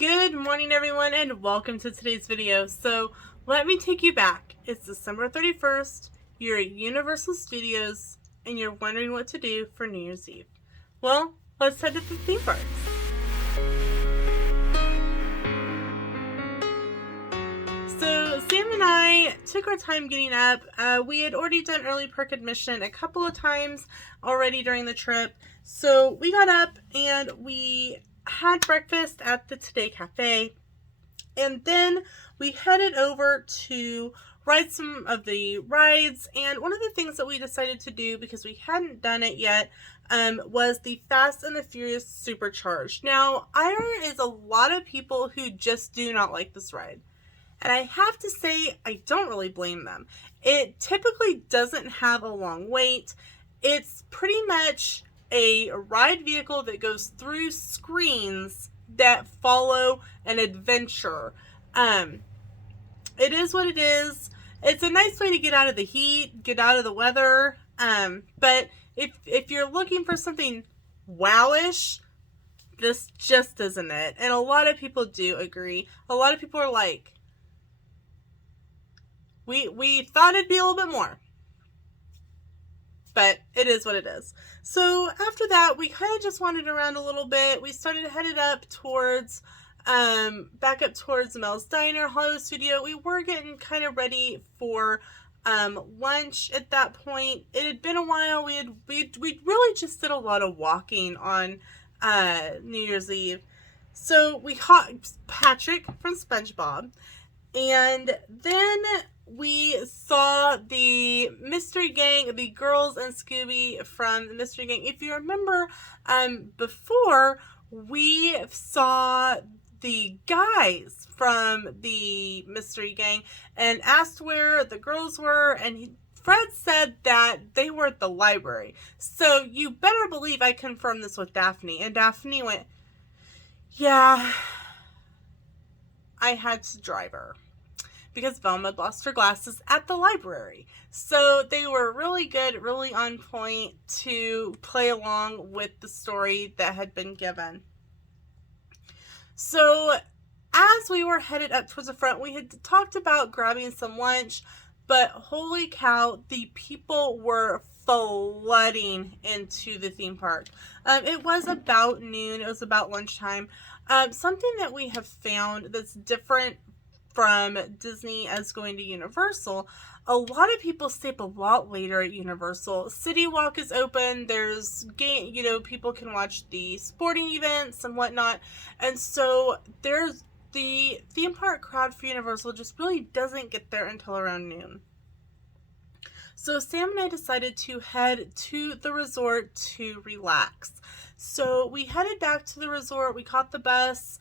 Good morning, everyone, and welcome to today's video. So let me take you back. It's December 31st, you're at Universal Studios, and you're wondering what to do for New Year's Eve. Well, let's head to the theme parks. So Sam and I took our time getting up. We had already done early park admission a couple of times already during the trip. So we got up and we had breakfast at the Today Cafe. And then we headed over to ride some of the rides. And one of the things that we decided to do, because we hadn't done it yet, was the Fast and the Furious Supercharged. Now, there is a lot of people who just do not like this ride. And I have to say, I don't really blame them. It typically doesn't have a long wait. It's pretty much a ride vehicle that goes through screens that follow an adventure. It is what it is. It's a nice way to get out of the heat, get out of the weather. But if you're looking for something wowish, this just isn't it. And a lot of people do agree. A lot of people are like, we thought it'd be a little bit more. But it is what it is. So after that, we kind of just wandered around a little bit. We started headed up towards, back up towards Mel's Diner, Hollywood Studio. We were getting kind of ready for lunch at that point. It had been a while. We really just did a lot of walking on New Year's Eve. So we caught Patrick from SpongeBob. And then we saw the Mystery Gang, the girls and Scooby from the Mystery Gang. If you remember, before, we saw the guys from the Mystery Gang and asked where the girls were, and Fred said that they were at the library. So you better believe I confirmed this with Daphne, and Daphne went, yeah, I had to drive her because Velma had lost her glasses at the library. So they were really good, really on point to play along with the story that had been given. So as we were headed up towards the front, we had talked about grabbing some lunch, but holy cow, the people were flooding into the theme park. It was about noon. It was about lunchtime. Something that we have found that's different from Disney as going to Universal, a lot of people stay up a lot later at Universal. City Walk is open. There's game, people can watch the sporting events and whatnot. And so there's the theme park crowd for Universal just really doesn't get there until around noon. So Sam and I decided to head to the resort to relax. So we headed back to the resort. We caught the bus.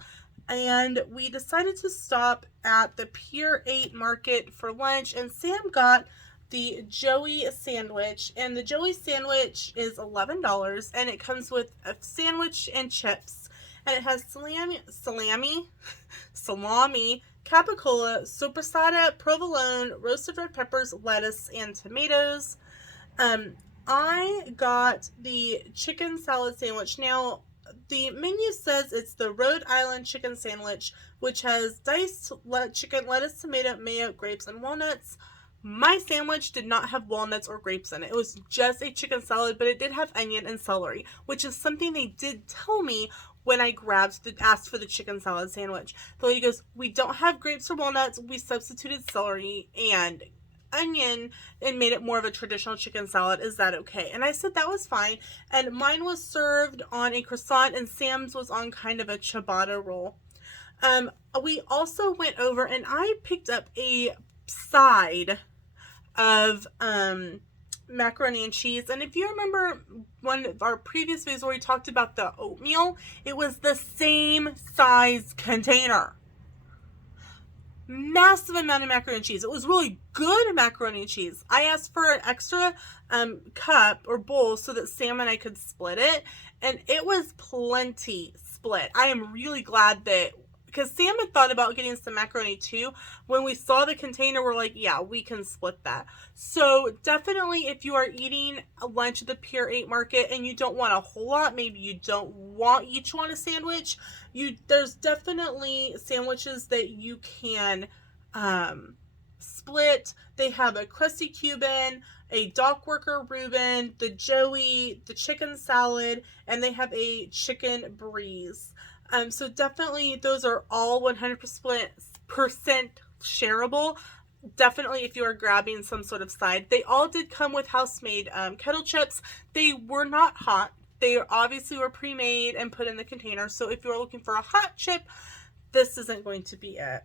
And we decided to stop at the Pier 8 Market for lunch. And Sam got the Joey sandwich. And the Joey sandwich is $11. And it comes with a sandwich and chips. And it has salami, capicola, soppressata, provolone, roasted red peppers, lettuce, and tomatoes. I got the chicken salad sandwich. Now, the menu says it's the Rhode Island chicken sandwich, which has diced chicken, lettuce, tomato, mayo, grapes, and walnuts. My sandwich did not have walnuts or grapes in it. It was just a chicken salad, but it did have onion and celery, which is something they did tell me when I asked for the chicken salad sandwich. The lady goes, we don't have grapes or walnuts. We substituted celery and onion and made it more of a traditional chicken salad. Is that okay? And I said that was fine. And mine was served on a croissant and Sam's was on kind of a ciabatta roll. We also went over and I picked up a side of macaroni and cheese. And if you remember one of our previous videos where we talked about the oatmeal, it was the same size container. Massive amount of macaroni and cheese. It was really good macaroni and cheese. I asked for an extra cup or bowl so that Sam and I could split it, and it was plenty split. I am really glad that because Sam had thought about getting some macaroni too. When we saw the container, we're like, yeah, we can split that. So definitely, if you are eating a lunch at the Pier 8 Market and you don't want a whole lot, maybe you don't want each one a sandwich, there's definitely sandwiches that you can split. They have a crusty Cuban, a dock worker Reuben, the Joey, the chicken salad, and they have a chicken breeze. So definitely those are all 100% shareable. Definitely if you are grabbing some sort of side. They all did come with house-made kettle chips. They were not hot. They obviously were pre-made and put in the container. So if you're looking for a hot chip, this isn't going to be it.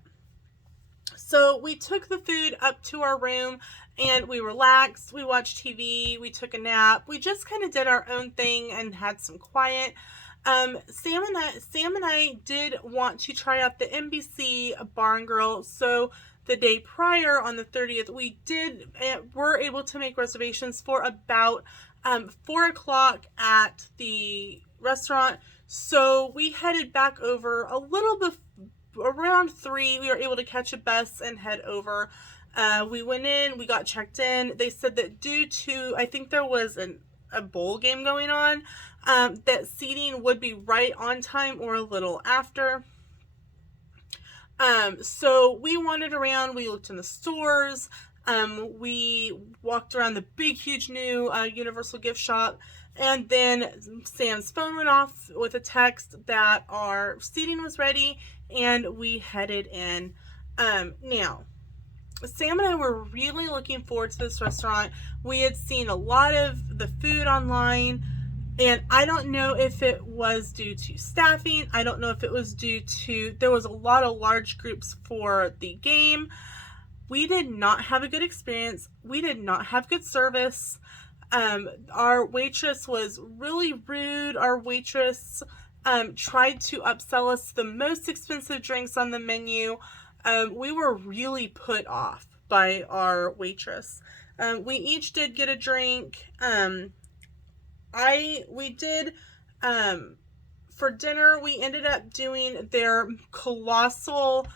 So we took the food up to our room and we relaxed. We watched TV. We took a nap. We just kind of did our own thing and had some quiet. Sam and I did want to try out the NBC Bar and Grill. So the day prior, on the 30th, we were able to make reservations for about 4 o'clock at the restaurant. So we headed back over a little bit around 3. We were able to catch a bus and head over. We went in, we got checked in. They said that due to, I think there was a bowl game going on, that seating would be right on time or a little after. So we wandered around, we looked in the stores, we walked around the big, huge new Universal gift shop, and then Sam's phone went off with a text that our seating was ready, and we headed in. Now, Sam and I were really looking forward to this restaurant. We had seen a lot of the food online, and I don't know if it was due to staffing. I don't know if it was due to, there was a lot of large groups for the game. We did not have a good experience. We did not have good service. Our waitress was really rude. Our waitress tried to upsell us the most expensive drinks on the menu. We were really put off by our waitress. We each did get a drink. For dinner, we ended up doing their colossal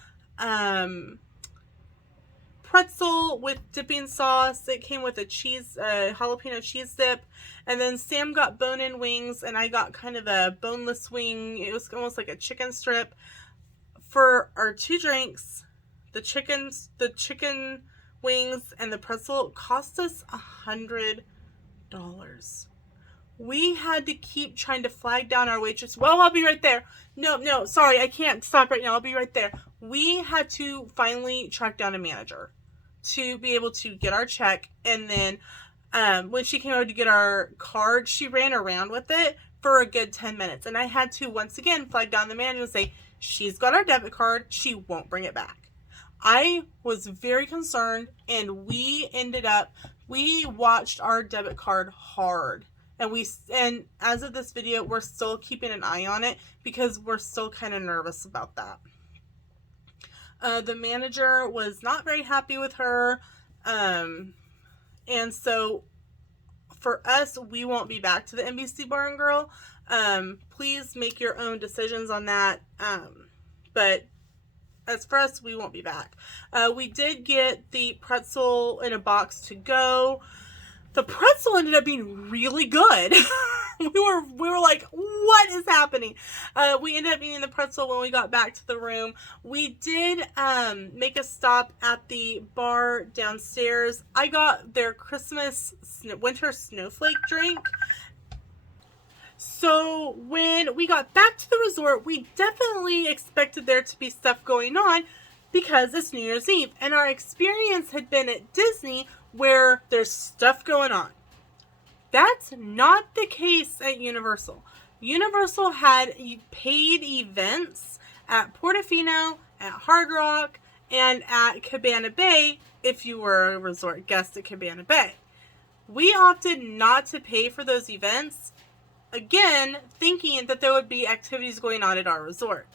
pretzel with dipping sauce. It came with a jalapeno cheese dip, and then Sam got bone-in wings, and I got kind of a boneless wing. It was almost like a chicken strip. For our 2 drinks, the chicken wings and the pretzel cost us $100. We had to keep trying to flag down our waitress. Well, I'll be right there. No, sorry, I can't stop right now. I'll be right there. We had to finally track down a manager to be able to get our check. And then when she came over to get our card, she ran around with it for a good 10 minutes. And I had to, once again, flag down the manager and say, she's got our debit card. She won't bring it back. I was very concerned, and we watched our debit card hard. And as of this video, we're still keeping an eye on it because we're still kind of nervous about that. The manager was not very happy with her. And so for us, we won't be back to the NBC Bar and Grill. Please make your own decisions on that. But as for us, we won't be back. We did get the pretzel in a box to go. The pretzel ended up being really good. we were like, what is happening? We ended up eating the pretzel when we got back to the room. We did make a stop at the bar downstairs. I got their Christmas winter snowflake drink. So when we got back to the resort, we definitely expected there to be stuff going on because it's New Year's Eve. And our experience had been at Disney where there's stuff going on. That's not the case at Universal. Universal had paid events at Portofino, at Hard Rock, and at Cabana Bay if you were a resort guest at Cabana Bay. We opted not to pay for those events, again, thinking that there would be activities going on at our resort.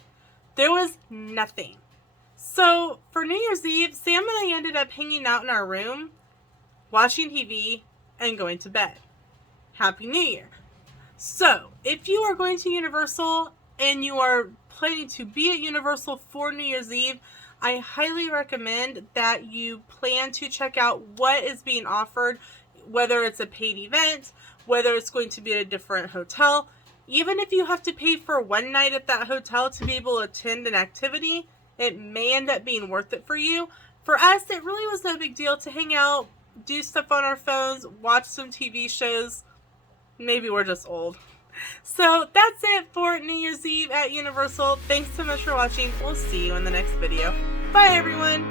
There was nothing. So for New Year's Eve, Sam and I ended up hanging out in our room, watching TV, and going to bed. Happy New Year. So if you are going to Universal and you are planning to be at Universal for New Year's Eve, I highly recommend that you plan to check out what is being offered, whether it's a paid event, whether it's going to be at a different hotel. Even if you have to pay for one night at that hotel to be able to attend an activity, it may end up being worth it for you. For us, it really was no big deal to hang out, do stuff on our phones, watch some TV shows. Maybe we're just old. So that's it for New Year's Eve at Universal. Thanks so much for watching. We'll see you in the next video. Bye, everyone.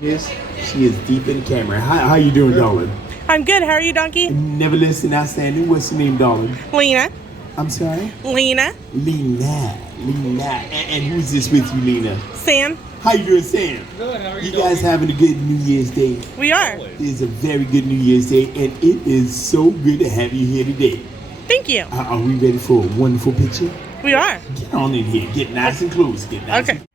Yes, she is deep in the camera. How you doing, darling? I'm good. How are you, Donkey? Never listen, outstanding. What's your name, darling? Lena. I'm sorry? Lena. Lena. And who's this with you, Lena? Sam. How you doing, Sam? Good, how are you You guys having a good New Year's Day? We are. It is a very good New Year's Day, and it is so good to have you here today. Thank you. Are we ready for a wonderful picture? We are. Get on in here. Get nice and close. Get nice. Okay. And